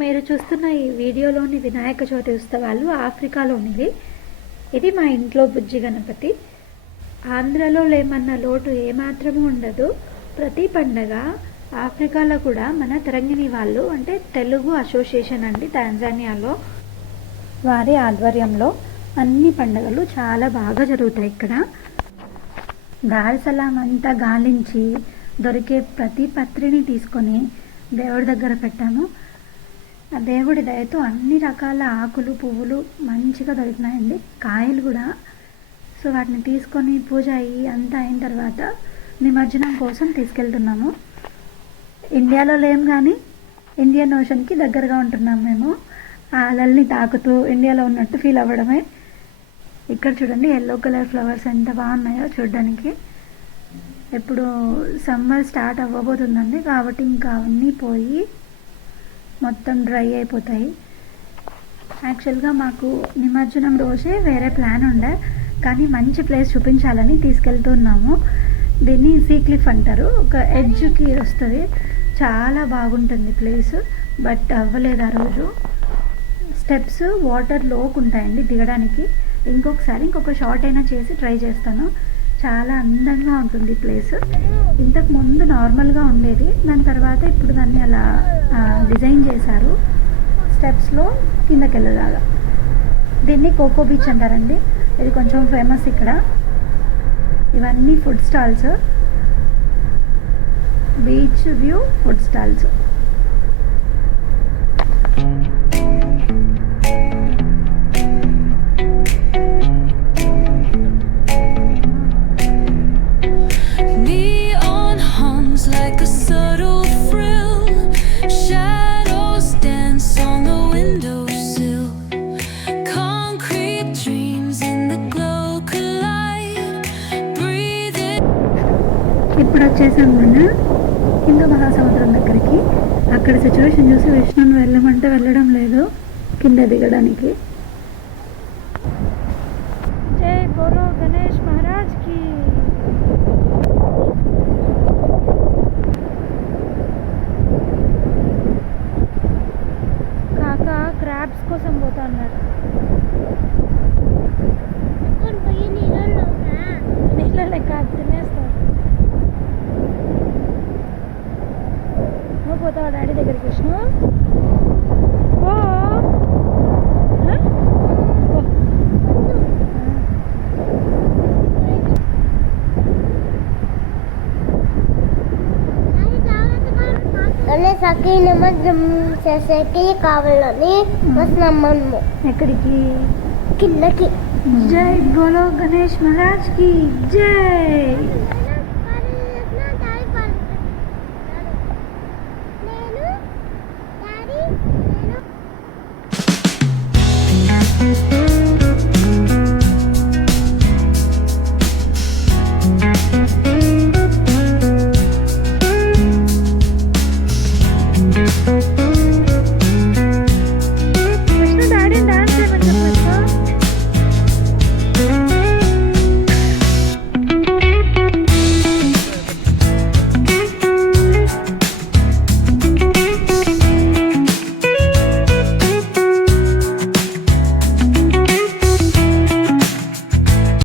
మీరు చూస్తున్న ఈ వీడియోలోని వినాయక చవితి ఉత్సవాలు ఆఫ్రికాలోనివి. ఇది మా ఇంట్లో బుజ్జి గణపతి. ఆంధ్రలో లేమన్న లోటు ఏమాత్రము ఉండదు. ప్రతి పండగ ఆఫ్రికాలో కూడా మన తెరంగిణి వాళ్ళు అంటే తెలుగు అసోసియేషన్ అండి టాంజానియాలో వారి ఆధ్వర్యంలో అన్ని పండుగలు చాలా బాగా జరుగుతాయి. ఇక్కడ దాల్సలాం అంతా గాలించి దొరికే ప్రతి పత్రిని తీసుకొని దేవుడి దగ్గర పెట్టాము. ఆ దేవుడి దయతో అన్ని రకాల ఆకులు పువ్వులు మంచిగా దొరికినాయండి, కాయలు కూడా. సో వాటిని తీసుకొని పూజ అయ్యి అంతా అయిన తర్వాత నిమజ్జనం కోసం తీసుకెళ్తున్నాము. ఇండియాలో లేం కానీ ఇండియన్ ఓషన్కి దగ్గరగా ఉంటున్నాం మేము. ఆ అలల్ని తాకుతూ ఇండియాలో ఉన్నట్టు ఫీల్ అవ్వడమే. ఇక్కడ చూడండి ఎల్లో కలర్ ఫ్లవర్స్ ఎంత బాగున్నాయో చూడడానికి. ఇప్పుడు సమ్మర్ స్టార్ట్ అవ్వబోతుందండి కాబట్టి ఇంకా అవన్నీ పోయి మొత్తం డ్రై అయిపోతాయి. యాక్చువల్గా మాకు నిమజ్జనం రోజే వేరే ప్లాన్ ఉండే, కానీ మంచి ప్లేస్ చూపించాలని తీసుకెళ్తున్నాము. దీన్ని సీ క్లిఫ్ అంటారు, ఒక ఎడ్జ్కి వస్తుంది. చాలా బాగుంటుంది ప్లేస్, బట్ అవ్వలేదు ఆ రోజు. స్టెప్స్ వాటర్ లోకి ఉంటాయండి దిగడానికి. ఇంకొక షార్ట్ అయినా చేసి ట్రై చేస్తాను. చాలా అందంగా ఉంటుంది ప్లేస్. ఇంతకు ముందు నార్మల్గా ఉండేది, దాని తర్వాత ఇప్పుడు దాన్ని అలా డిజైన్ చేశారు స్టెప్స్లో కిందకి వెళ్ళేలాగా. దీన్ని కోకో బీచ్ అంటారండి. ఇది కొంచెం ఫేమస్ ఇక్కడ. ఇవన్నీ food stalls, beach view food stalls. ఇప్పుడు వచ్చేసాం మన హిందూ మహాసముద్రం దగ్గరికి. అక్కడ సిచ్యువేషన్ చూసి విష్ణుని వెళ్ళమంటే వెళ్ళడం లేదు కింద దిగడానికి. జై బోలో గణేష్ మహారాజ్ కి. కాక క్రాబ్స్ కోసం పోతా అన్నారు. నీళ్ళలో కాదు, తినేస్తారు. నువ్వు పోతావా డాడీ దగ్గరికి విష్ణు? గణేశకి నిమజ్జనం చేసేకి కావాలని వస్తున్నాం మనము. ఎక్కడికి? కిందకి. జై బోలో గణేష్ మహారాజ్ కి జై.